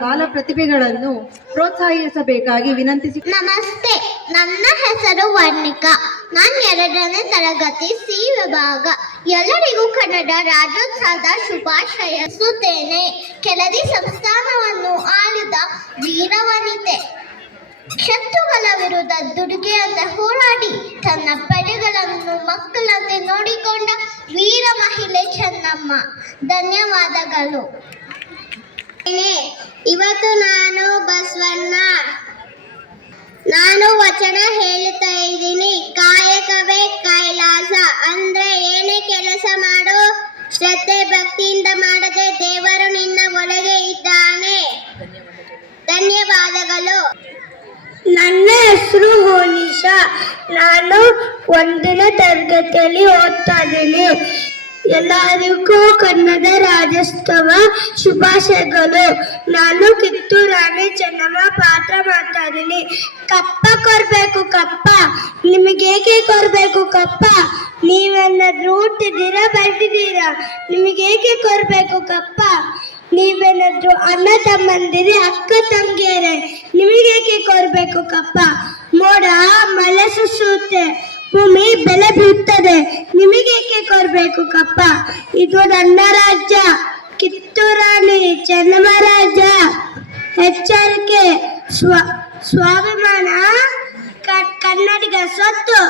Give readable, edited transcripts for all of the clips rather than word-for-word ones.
ಬಾಲ ಪ್ರತಿಭೆಗಳನ್ನು ಪ್ರೋತ್ಸಾಹಿಸಬೇಕಾಗಿ ವಿನಂತಿಸಿ. ನಮಸ್ತೆ, ನನ್ನ ಹೆಸರು ವರ್ಣಿಕಾ. ನಾನು 2ನೇ ತರಗತಿ ಸಿ ವಿಭಾಗ. ಎಲ್ಲರಿಗೂ ಕನ್ನಡ ರಾಜ್ಯೋತ್ಸವದ ಶುಭಾಶಯಿಸುತ್ತೇನೆ. ಕೆಳದಿ ಸಂಸ್ಥಾನವನ್ನು ಆಳಿದ ವೀರವನಿತೆ, ಶತ್ರುಗಳ ವಿರುದ್ಧ ದುಡುಗೆಯಂತೆ ಹೋರಾಡಿ ತನ್ನ ಪಡೆಗಳನ್ನು ಮಕ್ಕಳಂತೆ ನೋಡಿಕೊಂಡ ವೀರ ಮಹಿಳೆ ಚೆನ್ನಮ್ಮ. ಧನ್ಯವಾದಗಳು. ಇವತ್ತು ನಾನು ಬಸವಣ್ಣ. ನಾನು ವಚನ ಹೇಳುತ್ತಾ ಇದ್ದೀನಿ. ಕಾಯಕವೇ ಕೈಲಾಸ. ಅಂದ್ರೆ ಏನೇ ಕೆಲಸ ಮಾಡು, ಶ್ರದ್ಧೆ ಭಕ್ತಿಯಿಂದ ಮಾಡದೆ ದೇವರು ನಿನ್ನ ಒಳಗೆ ಇದ್ದಾನೆ. ಧನ್ಯವಾದಗಳು. ನನ್ನ ಹೆಸರು ಹೋನಿಶಾ. ನಾನು 1ನೇ ತರಗತಿಯಲ್ಲಿ ಓದ್ತಾ ಇದ್ದೀನಿ. ಎಲ್ಲರಿಗೂ ಕನ್ನಡ ರಾಜ್ಯೋತ್ಸವ ಶುಭಾಶಯಗಳು. ನಾನು ಕಿತ್ತೂರು ರಾಣಿ ಚೆನ್ನಮ್ಮ ಪಾತ್ರ ಮಾಡ್ತಾ ಇದ್ದೀನಿ. ಕಪ್ಪ ಕೊಡ್ಬೇಕು ಕಪ್ಪ, ನಿಮಗೇಕೆ ಕೊಡ್ಬೇಕು ಕಪ್ಪ? ನೀವೇನಾದ್ರೂ ಹುಟ್ಟಿದ್ದೀರಾ ಬೆಳೆದಿದ್ದೀರಾ? ನಿಮಗೇಕೆ ಕೊಡ್ಬೇಕು ಕಪ್ಪ? ನೀವೇನಾದ್ರೂ ಅಣ್ಣ ತಮ್ಮಂದಿರಿ ಅಕ್ಕ ತಂಗಿಯರೇ, ನಿಮಗೇಕೆ ಕೊಡ್ಬೇಕು ಕಪ್ಪ? ಮೋಡ ಮಳೆ ಸುರಿಸುತ್ತೆ, ಭೂಮಿ ಬೆಲೆ ಬೀಳ್ತದೆ, ನಿಮಗೇಕೆ ಕೊಡ್ಬೇಕು ಕಪ್ಪ? ಇದು ನನ್ನ ರಾಜ್ಯ, ಕಿತ್ತೂರು ರಾಣಿ ಚೆನ್ನಮ್ಮ ರಾಜ್ಯ. ಎಚ್ಚರಿಕೆ, ಸ್ವಾಭಿಮಾನ ಕನ್ನಡಿಗ ಸತ್ತು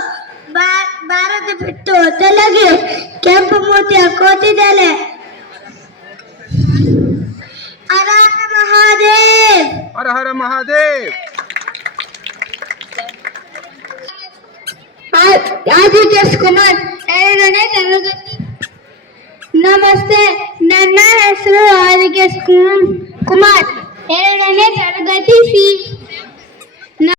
ಭಾರತ ಬಿಟ್ಟು ತಲೆಗೆ ಕೆಂಪು ಮೂತಿ ಹಾಕೋತಿದ್ದಾಳೆ. ಹರ ಹರ ಮಹಾದೇವ್, ಹರ ಹರ ಮಹಾದೇವ್. ಆದಿತ್ಯಸ್ ಕುಮಾರ್, 2ನೇ ತರಗತಿ. ನಮಸ್ತೆ, ನನ್ನ ಹೆಸರು ಆದಿತ್ಯಸ್ ಕುಮಾರ್, 2ನೇ ತರಗತಿ ಸಿ.